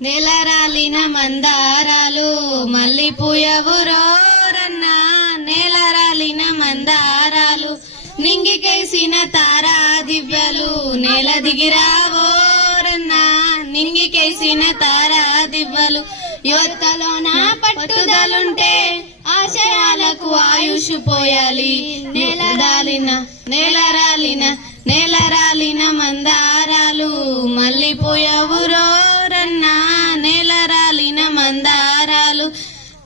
నెలరాలిన మందారాలు మల్లిపూయవురోరన్నా నెలరాలిన మందారాలు నింగికేసిన తారా దివ్యలు నేల దిగిరావోరన్నా నింగికేసిన తారా దివ్యలు యువతలోన పట్టుదలుంటే ఆశయాలకు ఆయుష్ పోయాలి నెలరాలిన మందారాలు మల్లిపూయవురోరన్నా నెలరాలిన మందారాలు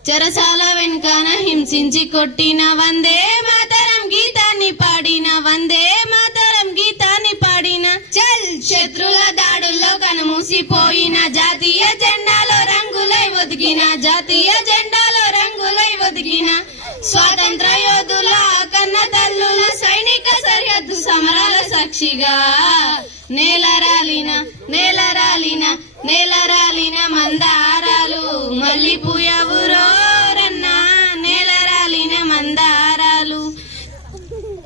చెరసాల వెనుకన హింసించి కొట్టిన వందే మాతరం గీతాన్ని పాడిన చల్ శత్రుల దాడుల్లో కనుమూసిపోయిన జాతీయ జెండాలో రంగులై ఒదిగిన స్వాతంత్ర యోధుల కన్న తల్లుల సైనిక సరిహద్దు సమరాల సాక్షిగా నేలరాలిన మందారాలు మల్లిపూయవురోరన్నా నెలరాలిన మందారాలు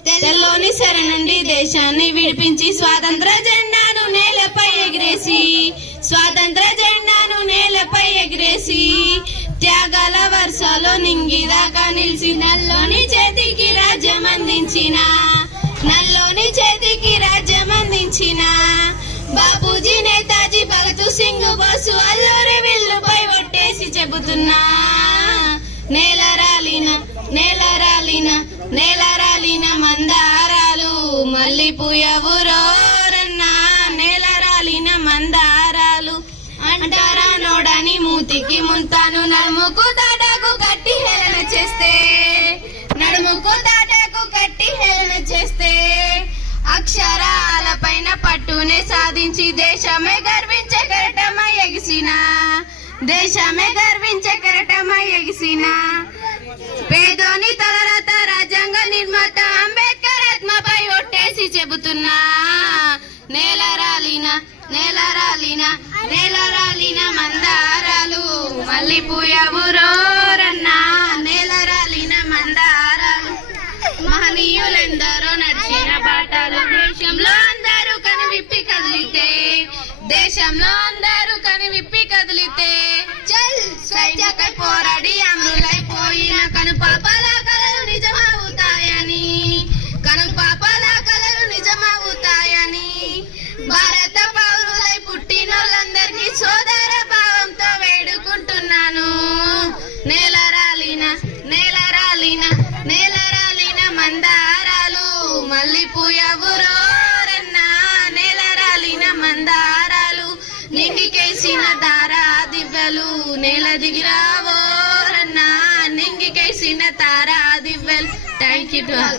తెల్లోని సర నుండి దేశాన్ని విడిపించి స్వాతంత్ర జెండాను నేలపై ఎగిరేసి త్యాగాల వర్షాలో నింగిదాకా నిలిచి నల్లోని చేతికి రాజ్యం అందించిన బాపూజీ నేతాజీ భగత్ సింగ్ బోసు అల్లూరి విల్లుపై ఒట్టేసి చెబుతున్నా నేలరాలిన మందారాలు మల్లిపూయవురోరన్నా నెలరాలిన మందారాలు అంటారా నోడని మూతికి ముంతాను నడుముకు తాటాకు కట్టి హేళన చేస్తే అక్షరాల పైన పట్టునే సాధించి దేశమే గర్వించే కెరటమై ఎగిసిన పేదోని తలరాత రాజ్యాంగ నిర్మాత అంబేద్కర్ ఆత్మపై ఒట్టేసి చెబుతున్నా నేలరాలిన మందారాలు మల్లిపూయవురోరన్నా నెలరాలిన మందారాలు మహనీయులెందరో నడిచిన బాటలు దేశంలో అందరూ కనివిప్పి కదిలితే చల్ స్వేచ్ఛకై పోరాడి అమరులైపోయిన కనుపాపల కలలు నిజమవుతాయని భారత పౌరులై పుట్టినోళ్ళందరికీ సోదర భావంతో వేడుకుంటున్నాను నేలరాలిన మందారాలు మల్లిపూయవురోరన్నా నెలరాలిన మందారాలు నింగికేసిన తారా దివ్యలు నేల దిగిరావోరన్నా నింగికేసిన తారా దివ్యలు. Thank you to all.